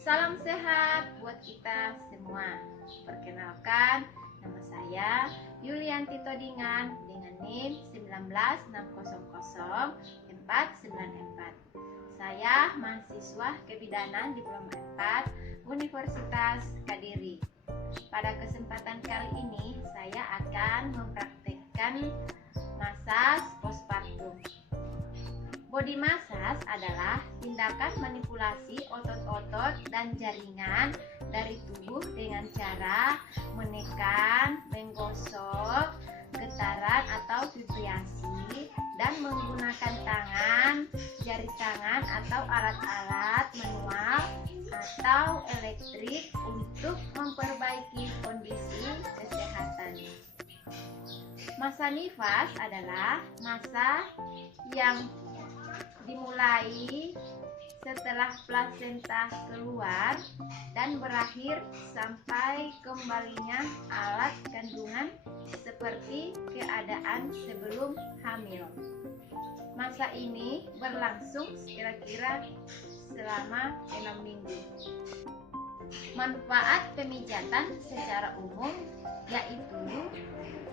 Salam sehat buat kita semua. Perkenalkan, nama saya Yulianti Todingan dengan NIM 19600-494. Saya mahasiswa kebidanan Diploma 4 Universitas Kediri. Pada kesempatan kali ini saya akan mempraktikkan masas postpartum. Body massage adalah tindakan manipulasi otot-otot dan jaringan dari tubuh dengan cara menekan, menggosok, getaran atau vibrasi, dan menggunakan tangan, jari tangan atau alat-alat manual atau elektrik untuk memperbaiki kondisi kesehatan. Masa nifas adalah masa yang dimulai setelah plasenta keluar dan berakhir sampai kembalinya alat kandungan seperti keadaan sebelum hamil. Masa ini berlangsung kira-kira selama 6 minggu. Manfaat pemijatan secara umum yaitu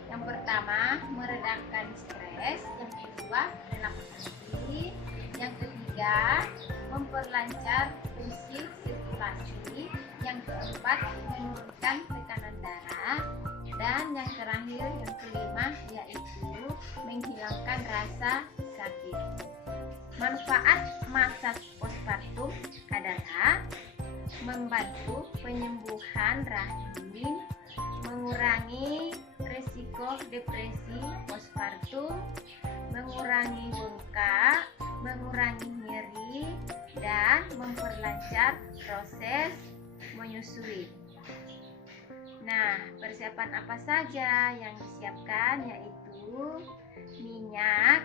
yang pertama meredakan stres, yang kedua relaksasi, yang ketiga memperlancar fungsi sirkulasi, yang keempat menurunkan tekanan darah, dan yang terakhir yang kelima yaitu menghilangkan rasa sakit. Manfaat masas postpartum adalah membantu penyembuhan rahim, mengurangi risiko depresi postpartum, mengurangi bengkak, mengurangi nyeri, dan memperlancar proses menyusui. Nah, persiapan apa saja yang disiapkan yaitu minyak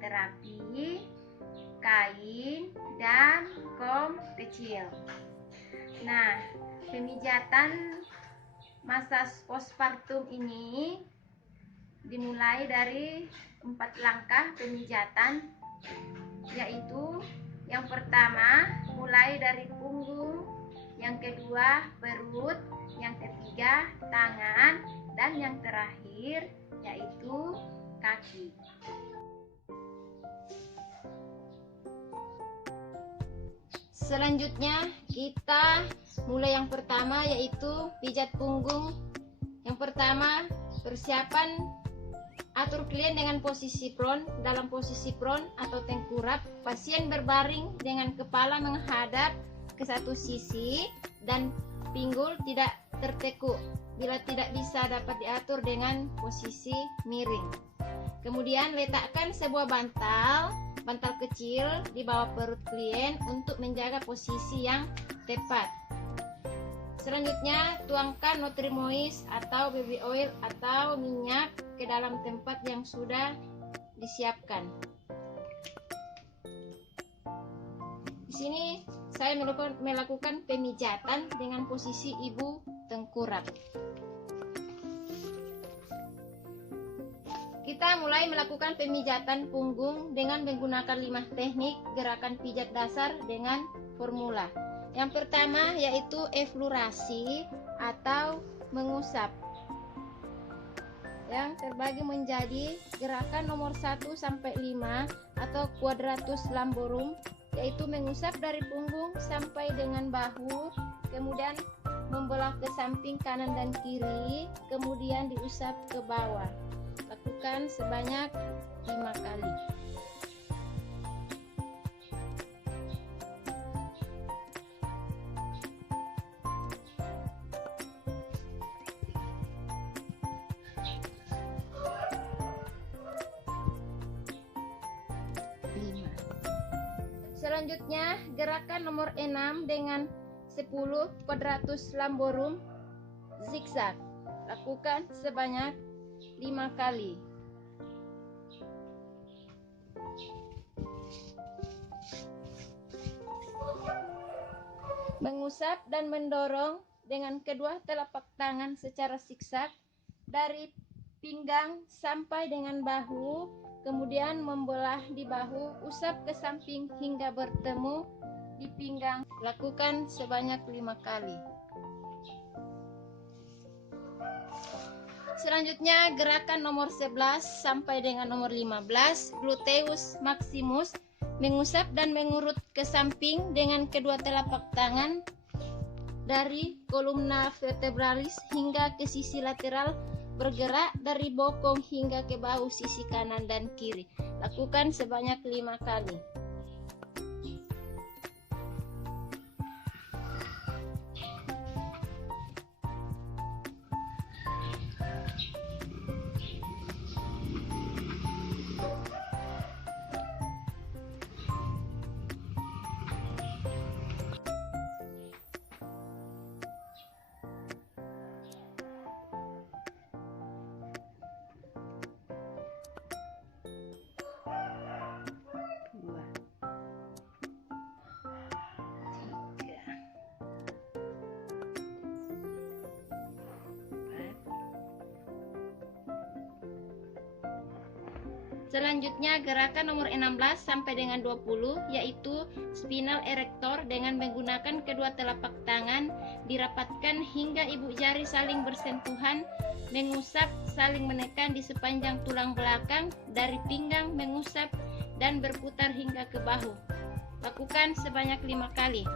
terapi, kain, dan kom kecil. Nah, pemijatan masas postpartum ini dimulai dari 4 langkah pemijatan, yaitu yang pertama mulai dari punggung, yang kedua perut, yang ketiga tangan, dan yang terakhir yaitu kaki. Selanjutnya kita mulai yang pertama yaitu pijat punggung. Yang pertama, persiapan atur klien dengan posisi prone. Dalam posisi prone atau tengkurap, pasien berbaring dengan kepala menghadap ke satu sisi dan pinggul tidak tertekuk. Bila tidak bisa dapat diatur dengan posisi miring. Kemudian letakkan sebuah bantal kecil di bawah perut klien untuk menjaga posisi yang tepat. Selanjutnya, tuangkan Nutrimoist atau baby oil atau minyak ke dalam tempat yang sudah disiapkan. Di sini saya melakukan pemijatan dengan posisi ibu tengkurap. Kita mulai melakukan pemijatan punggung dengan menggunakan 5 teknik gerakan pijat dasar dengan formula. Yang pertama yaitu eflorasi atau mengusap, yang terbagi menjadi gerakan nomor 1 sampai 5 atau quadratus lamborum, yaitu mengusap dari punggung sampai dengan bahu, kemudian membelah ke samping kanan dan kiri, kemudian diusap ke bawah. Lakukan sebanyak 5 kali. Selanjutnya, gerakan nomor 6 dengan 10 quadratus lamborum zigzag. Lakukan sebanyak 5 kali. Mengusap dan mendorong dengan kedua telapak tangan secara zigzag dari pinggang sampai dengan bahu, kemudian membelah di bahu, usap ke samping hingga bertemu di pinggang. Lakukan sebanyak 5 kali. Selanjutnya gerakan nomor 11 sampai dengan nomor 15, gluteus maximus, mengusap dan mengurut ke samping dengan kedua telapak tangan dari kolumna vertebralis hingga ke sisi lateral, bergerak dari bokong hingga ke bahu sisi kanan dan kiri. Lakukan sebanyak 5 kali. Selanjutnya gerakan nomor 16 sampai dengan 20, yaitu spinal erector dengan menggunakan kedua telapak tangan dirapatkan hingga ibu jari saling bersentuhan, mengusap saling menekan di sepanjang tulang belakang dari pinggang, mengusap dan berputar hingga ke bahu. Lakukan sebanyak 5 kali.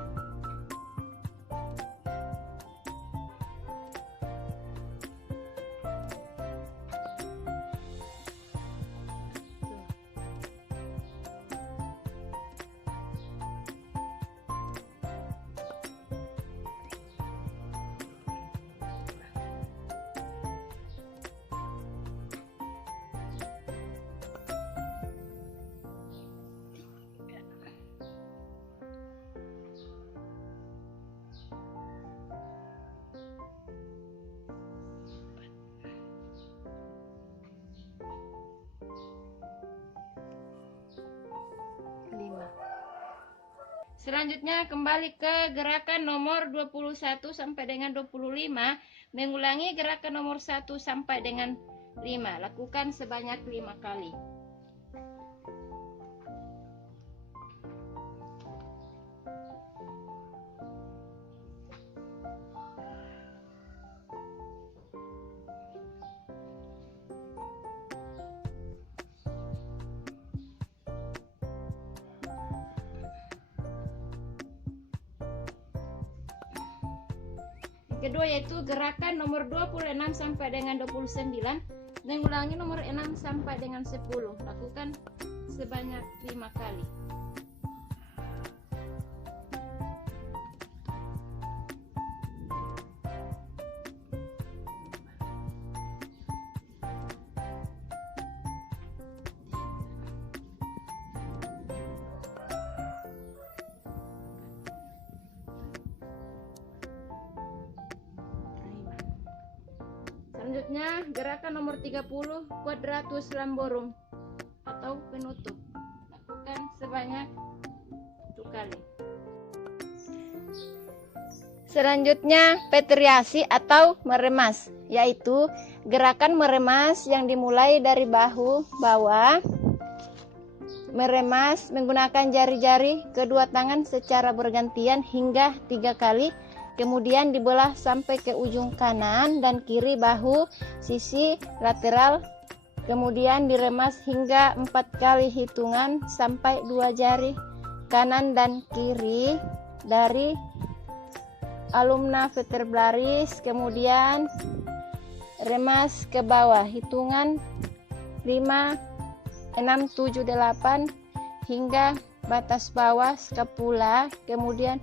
Selanjutnya kembali ke gerakan nomor 21 sampai dengan 25, mengulangi gerakan nomor 1 sampai dengan 5. Lakukan sebanyak 5 kali. Kedua yaitu gerakan nomor 26 sampai dengan 29, mengulangi nomor 6 sampai dengan 10. Lakukan sebanyak 5 kali. Selanjutnya gerakan nomor 30, quadratus lamborum atau penutup. Lakukan sebanyak 1 kali. Selanjutnya petriasi atau meremas, yaitu gerakan meremas yang dimulai dari bahu bawah, meremas menggunakan jari-jari kedua tangan secara bergantian hingga 3 kali. Kemudian dibelah sampai ke ujung kanan dan kiri bahu sisi lateral. Kemudian diremas hingga 4 kali hitungan sampai 2 jari kanan dan kiri dari alumna vertebralis. Kemudian remas ke bawah hitungan 5, 6, 7, 8 hingga batas bawah scapula. Kemudian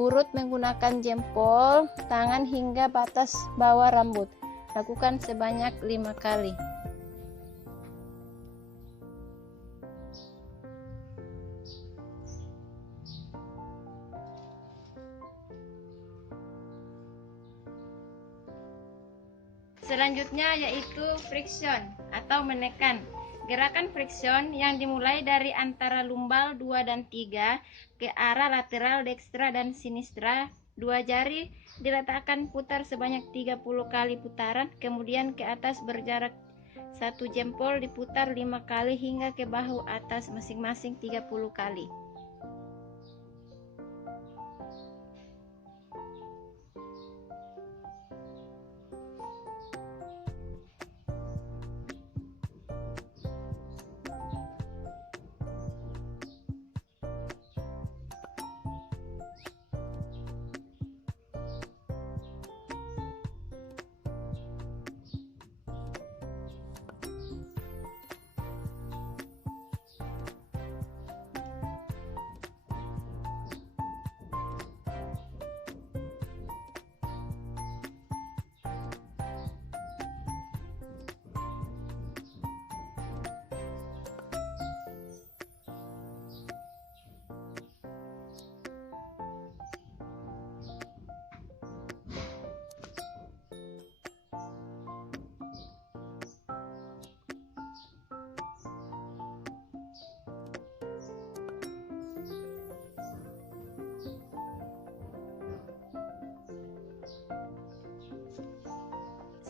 urut menggunakan jempol tangan hingga batas bawah rambut. Lakukan sebanyak 5 kali. Selanjutnya yaitu friction atau menekan. Gerakan friction yang dimulai dari antara lumbal 2 dan 3 ke arah lateral dekstra dan sinistra. 2 jari diletakkan putar sebanyak 30 kali putaran, kemudian ke atas berjarak Satu jempol diputar 5 kali hingga ke bahu atas masing-masing 30 kali.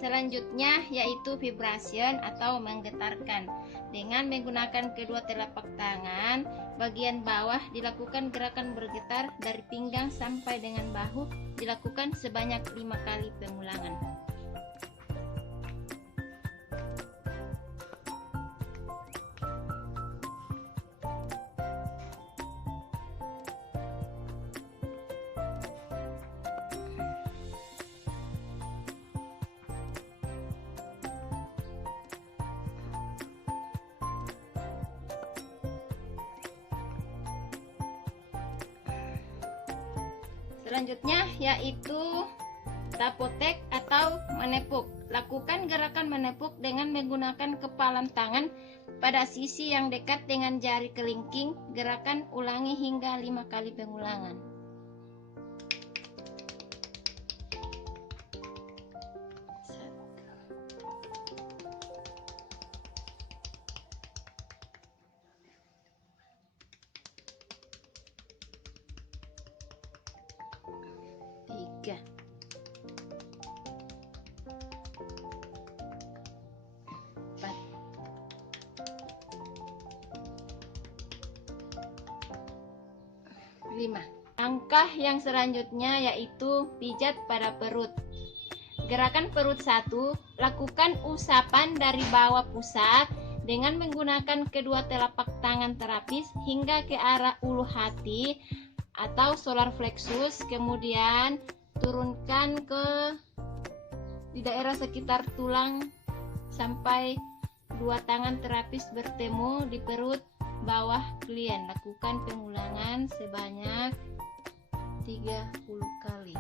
Selanjutnya yaitu vibration atau menggetarkan. Dengan menggunakan kedua telapak tangan, bagian bawah dilakukan gerakan bergetar dari pinggang sampai dengan bahu, dilakukan sebanyak 5 kali pengulangan. Selanjutnya yaitu tapotek atau menepuk. Lakukan gerakan menepuk dengan menggunakan kepalan tangan pada sisi yang dekat dengan jari kelingking. Gerakan ulangi hingga 5 kali pengulangan. Tiga, 4, 5. Langkah yang selanjutnya yaitu pijat pada perut. Gerakan perut 1, lakukan usapan dari bawah pusat dengan menggunakan kedua telapak tangan terapis hingga ke arah ulu hati atau solar plexus, kemudian turunkan di daerah sekitar tulang sampai 2 tangan terapis bertemu di perut bawah klien. Lakukan pengulangan sebanyak 30 kali.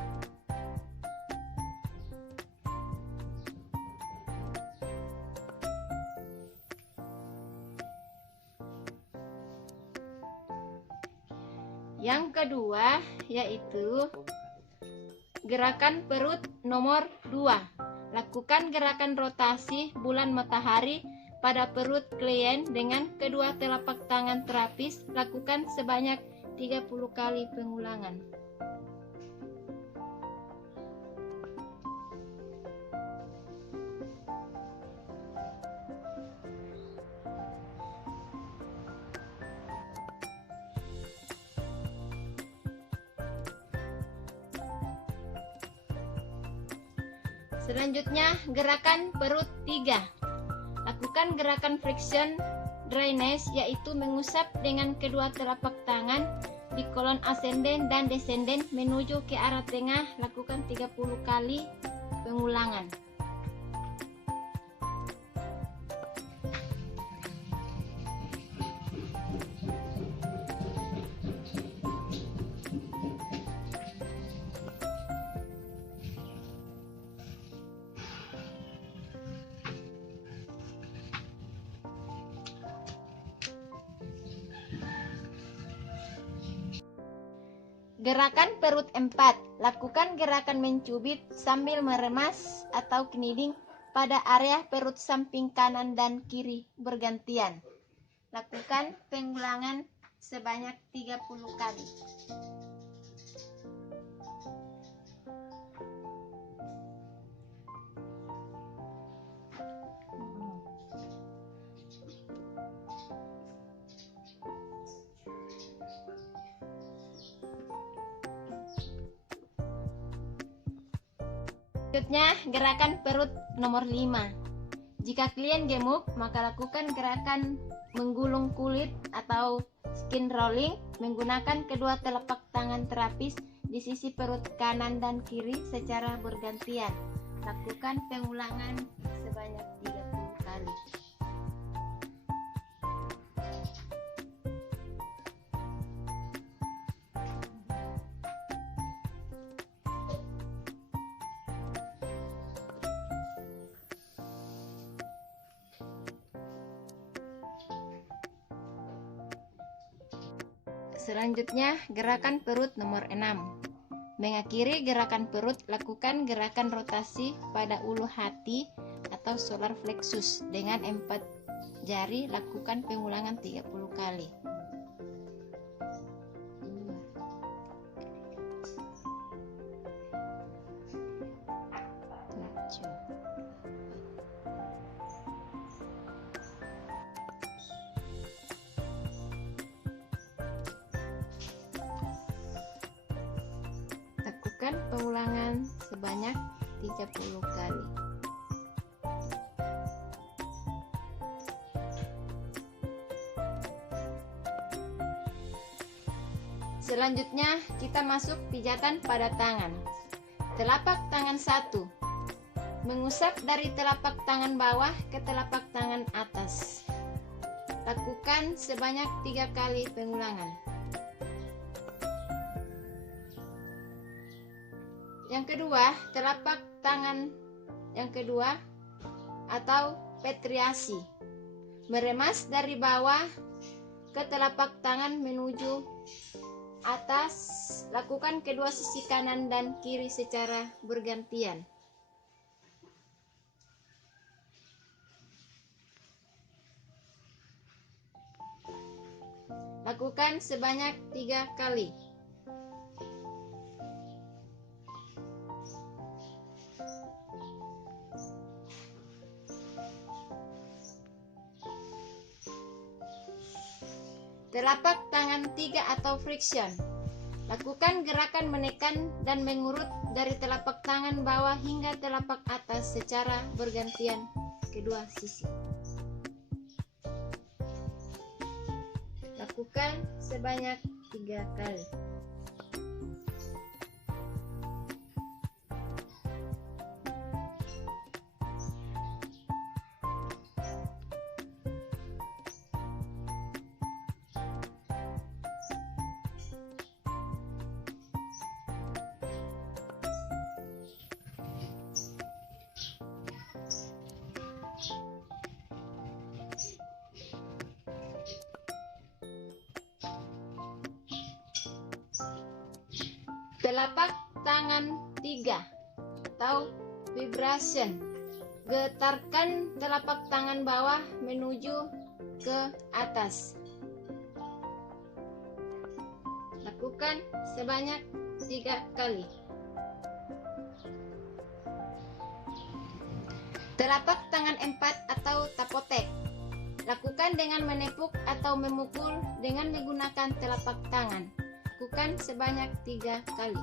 Yang kedua yaitu gerakan perut nomor 2. Lakukan gerakan rotasi bulan matahari pada perut klien dengan kedua telapak tangan terapis. Lakukan sebanyak 30 kali pengulangan. Selanjutnya gerakan perut 3. Lakukan gerakan friction drainage, yaitu mengusap dengan kedua telapak tangan di kolon ascending dan descending menuju ke arah tengah. Lakukan 30 kali pengulangan. Gerakan perut 4. Lakukan gerakan mencubit sambil meremas atau kneading pada area perut samping kanan dan kiri bergantian. Lakukan pengulangan sebanyak 30 kali. Selanjutnya, gerakan perut nomor 5. Jika klien gemuk, maka lakukan gerakan menggulung kulit atau skin rolling menggunakan kedua telapak tangan terapis di sisi perut kanan dan kiri secara bergantian. Lakukan pengulangan sebanyak 30 kali. Selanjutnya, gerakan perut nomor 6. Mengakhiri gerakan perut, lakukan gerakan rotasi pada ulu hati atau solar plexus dengan 4 jari. Lakukan pengulangan 30 kali. Lakukan pengulangan sebanyak 30 kali. Selanjutnya kita masuk pijatan pada tangan. Telapak tangan 1. Mengusap dari telapak tangan bawah ke telapak tangan atas. Lakukan sebanyak 3 kali pengulangan. Yang kedua, telapak tangan yang kedua atau petriasi. Meremas dari bawah ke telapak tangan menuju atas. Lakukan kedua sisi kanan dan kiri secara bergantian. Lakukan sebanyak 3 kali. Telapak tangan 3 atau friction. Lakukan gerakan menekan dan mengurut dari telapak tangan bawah hingga telapak atas secara bergantian kedua sisi. Lakukan sebanyak 3 kali. Telapak tangan 3 atau vibration. Getarkan telapak tangan bawah menuju ke atas. Lakukan sebanyak 3 kali. Telapak tangan 4 atau tapotek. Lakukan dengan menepuk atau memukul dengan menggunakan telapak tangan. Lakukan sebanyak 3 kali.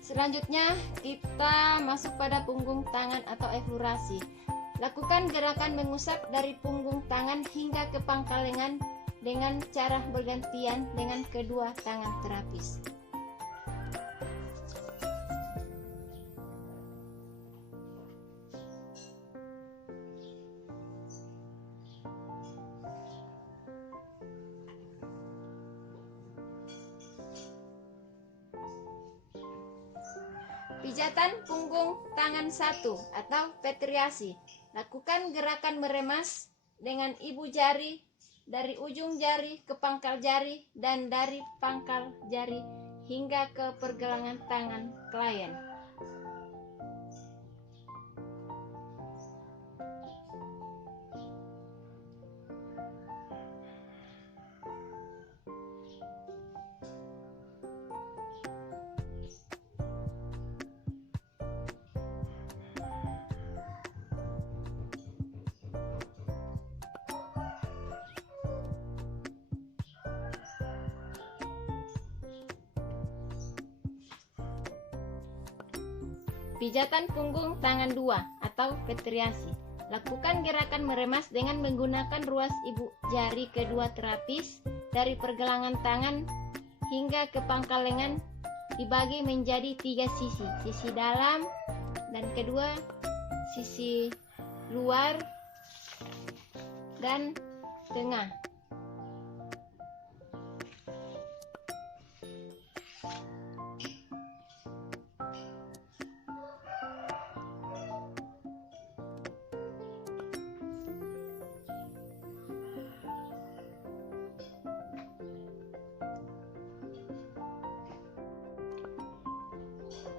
Selanjutnya kita masuk pada punggung tangan atau eflorasi. Lakukan gerakan mengusap dari punggung tangan hingga ke pangkal lengan dengan cara bergantian dengan kedua tangan terapis. Pijatan punggung tangan 1 atau petriasi. Lakukan gerakan meremas dengan ibu jari dari ujung jari ke pangkal jari dan dari pangkal jari hingga ke pergelangan tangan klien. Pijatan punggung tangan 2 atau petriasi. Lakukan gerakan meremas dengan menggunakan ruas ibu jari kedua terapis dari pergelangan tangan hingga ke pangkal lengan, dibagi menjadi 3 sisi. Sisi dalam dan kedua sisi luar dan tengah.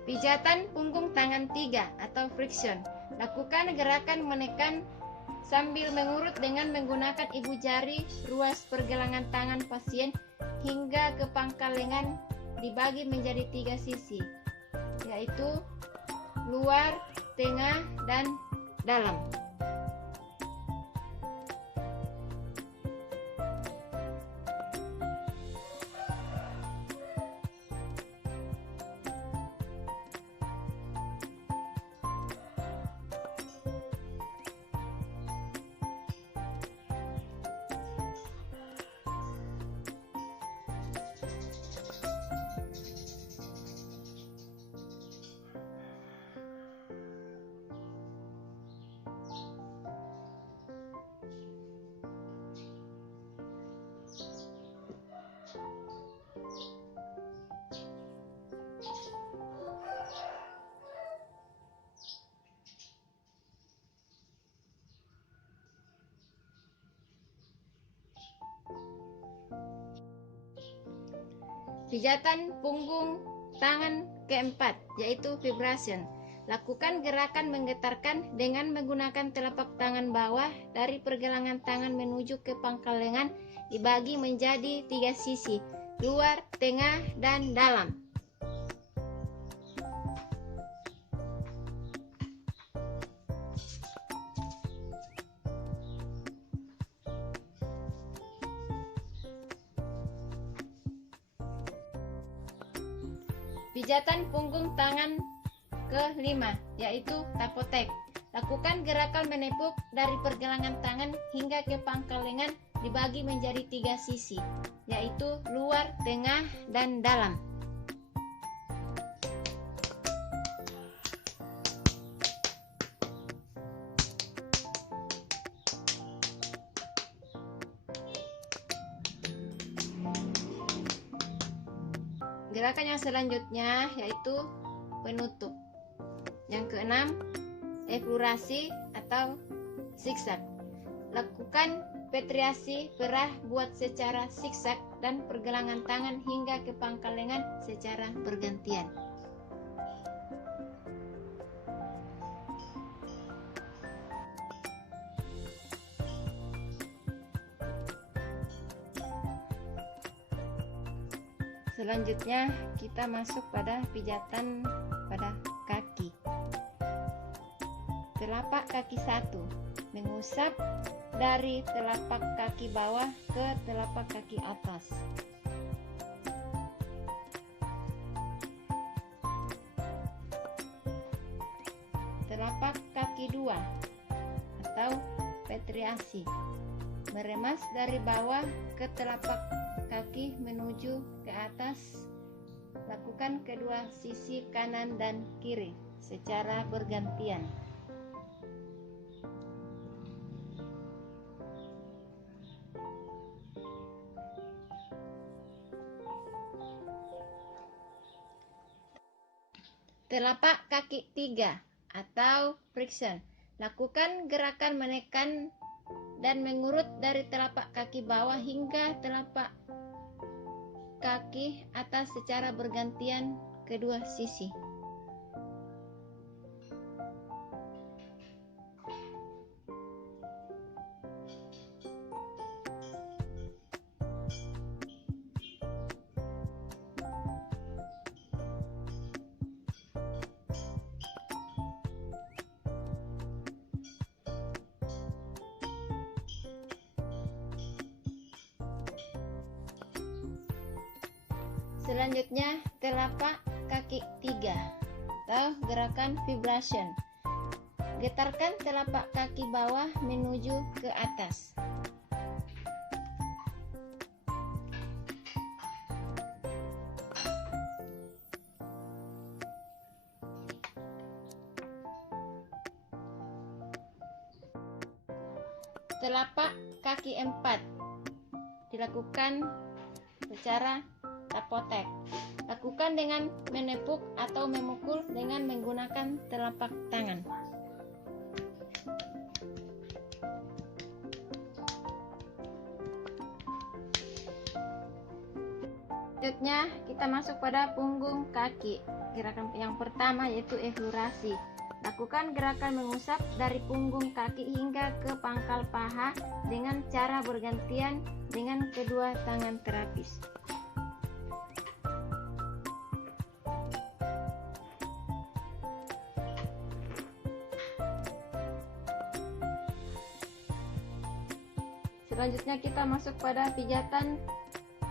Pijatan punggung tangan 3 atau friction. Lakukan gerakan menekan sambil mengurut dengan menggunakan ibu jari ruas pergelangan tangan pasien hingga ke pangkal lengan, dibagi menjadi 3 sisi, yaitu luar, tengah, dan dalam. Pijatan punggung tangan keempat, yaitu vibration. Lakukan gerakan menggetarkan dengan menggunakan telapak tangan bawah dari pergelangan tangan menuju ke pangkal lengan, dibagi menjadi 3 sisi, luar, tengah, dan dalam. Pijatan punggung tangan ke-5, yaitu tapotek. Lakukan gerakan menepuk dari pergelangan tangan hingga ke pangkal lengan, dibagi menjadi 3 sisi, yaitu luar, tengah, dan dalam. Gerakan yang selanjutnya yaitu penutup. Yang keenam, eplurasi atau zigzag. Lakukan petriasi perah buat secara zigzag dan pergelangan tangan hingga ke pangkal lengan secara bergantian. Selanjutnya kita masuk pada pijatan pada kaki. Telapak kaki 1, mengusap dari telapak kaki bawah ke telapak kaki atas. Telapak kaki 2 atau petriasi, meremas dari bawah ke telapak kaki menuju ke atas. Lakukan kedua sisi kanan dan kiri secara bergantian. Telapak kaki 3 atau friction. Lakukan gerakan menekan dan mengurut dari telapak kaki bawah hingga telapak kaki atas secara bergantian kedua sisi. Selanjutnya telapak kaki 3 atau gerakan vibration. Getarkan telapak kaki bawah menuju ke atas. Telapak kaki 4 dilakukan secara tapotek. Lakukan dengan menepuk atau memukul dengan menggunakan telapak tangan. Selanjutnya kita masuk pada punggung kaki. Gerakan yang pertama yaitu eflorasi. Lakukan gerakan mengusap dari punggung kaki hingga ke pangkal paha dengan cara bergantian dengan kedua tangan terapis. Selanjutnya kita masuk pada pijatan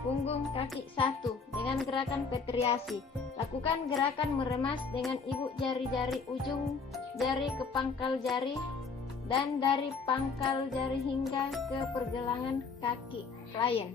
punggung kaki 1 dengan gerakan petriasi. Lakukan gerakan meremas dengan ibu jari-jari ujung jari ke pangkal jari dan dari pangkal jari hingga ke pergelangan kaki klien.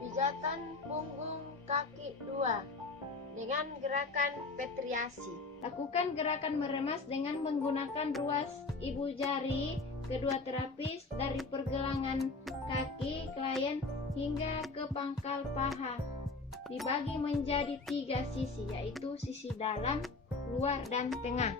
Pijatan punggung kaki 2 dengan gerakan petriasi. Lakukan gerakan meremas dengan menggunakan ruas ibu jari kedua terapis dari pergelangan kaki klien hingga ke pangkal paha. Dibagi menjadi 3 sisi, yaitu sisi dalam, luar, dan tengah.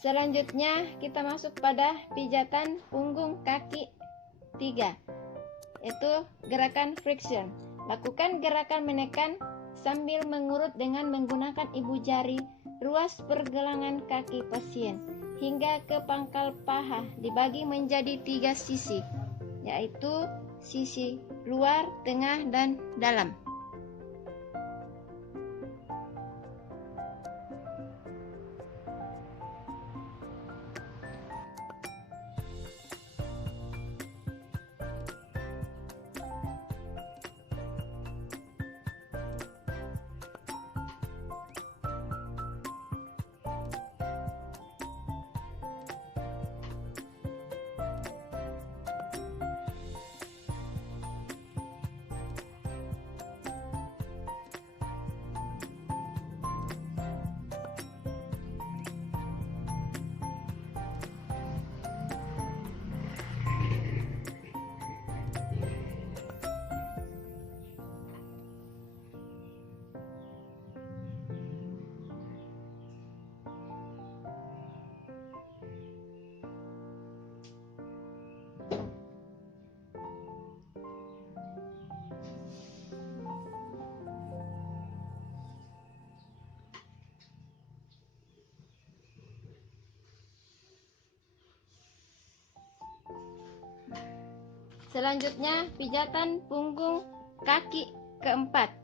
Selanjutnya kita masuk pada pijatan punggung kaki 3, yaitu gerakan friction. Lakukan gerakan menekan sambil mengurut dengan menggunakan ibu jari ruas pergelangan kaki pasien hingga ke pangkal paha. Dibagi menjadi 3 sisi, yaitu sisi luar, tengah, dan dalam. Selanjutnya pijatan punggung kaki keempat.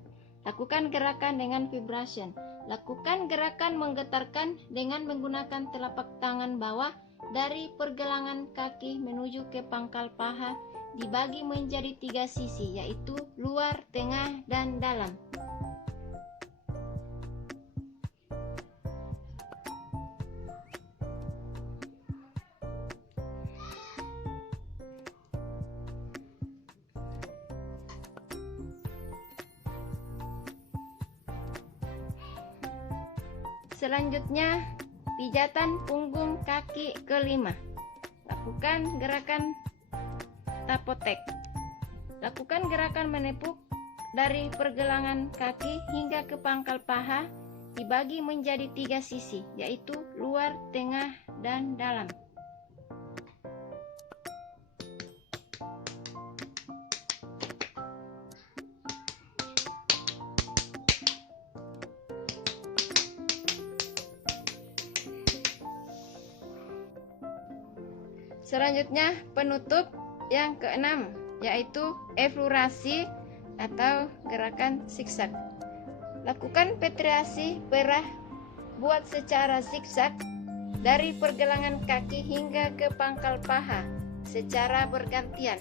Lakukan gerakan dengan vibration. Lakukan gerakan menggetarkan dengan menggunakan telapak tangan bawah dari pergelangan kaki menuju ke pangkal paha. Dibagi menjadi 3 sisi, yaitu luar, tengah, dan dalam. Selanjutnya pijatan punggung kaki ke-5. Lakukan lakukan gerakan tapotek. Lakukan gerakan menepuk dari pergelangan kaki hingga ke pangkal paha, dibagi menjadi 3 sisi, yaitu luar, tengah, dan dalam. Selanjutnya penutup yang keenam, yaitu eflorasi atau gerakan zigzag. Lakukan penetrasi perah buat secara zigzag dari pergelangan kaki hingga ke pangkal paha secara bergantian.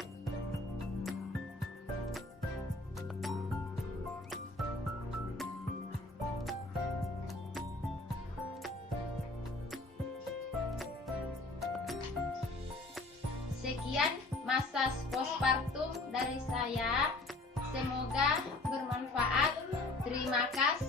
Sekian masa postpartum dari saya. Semoga bermanfaat. Terima kasih.